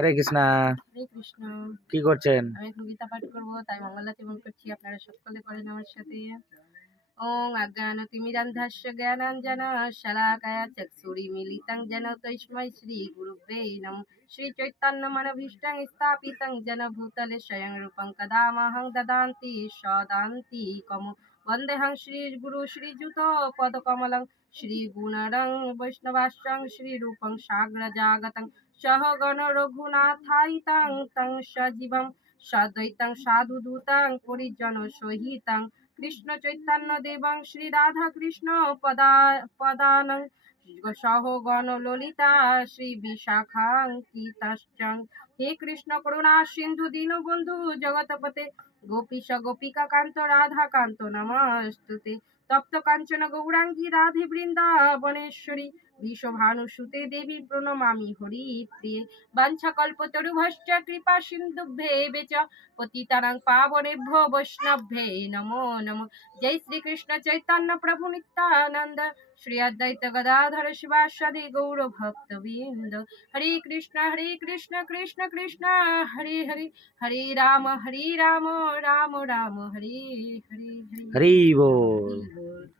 হরে কৃষ্ণা। হরে কৃষ্ণ। কি করছেন? আমি এখন গীতা পাঠ করবো, তাই মঙ্গলাচরণ করছি। আপনারা সকলে করেন আমার সাথে। ওং অজ্ঞানতিমিরান্ধস্য জ্ঞানাঞ্জন শলাকায়া চক্ষুরিমিলিतं যেন তস্मै শ্রী গুরুবে নমঃ। শ্রী চৈতন্যমনভীষ্টং স্থাপিतं যেন ভূতলে স্বয়ং রূপং কদামহং দদান্তি সদান্তিকম। বন্দেহং শ্রীগুরু শ্রীযুত পদকমলং শ্রীগুণরং বৈষ্ণবাশ্রং শ্রীরূপং সাগ্রজাগतं সহগণ রঘুনাথাইতাং তং সজীবং সদ্বৈতং সাধুদূতাং পরিজন সহিতাং কৃষ্ণ চৈতন্য দেবং শ্রী রাধা কৃষ্ণ পদানং সহগণ ললিতা শ্রী বিশাখাঙ্কিতাশ্চং। হে কৃষ্ণ করুণা সিন্ধু দীনবন্ধু জগৎপতে গোপীশ গোপিকা কান্ত রাধা কান্ত নমস্তুতে। তপ্ত কাঞ্চন গৌরাঙ্গী রাধে বৃন্দাবনেশ্বরী বিশ্বভানুসুতে দেবী প্রণমামি হরি প্রিয়ে। বাঞ্ছাকল্পতরুভশ্চ কৃপা সিন্ধুভ্যেব চ পতিতানাং পাবনেভ্যো বৈষ্ণভ্যে নমো নমঃ। জয় শ্রী কৃষ্ণ চৈতন্য প্রভু নিত্যানন্দ শ্রী অদ্বৈত গদাধর শিবাসাদি গৌর ভক্তবৃন্দ। হরে কৃষ্ণ কৃষ্ণ কৃষ্ণ হরে হরে, হরে রাম রাম রাম রাম হরে হরে। হরি বল। হরি বল।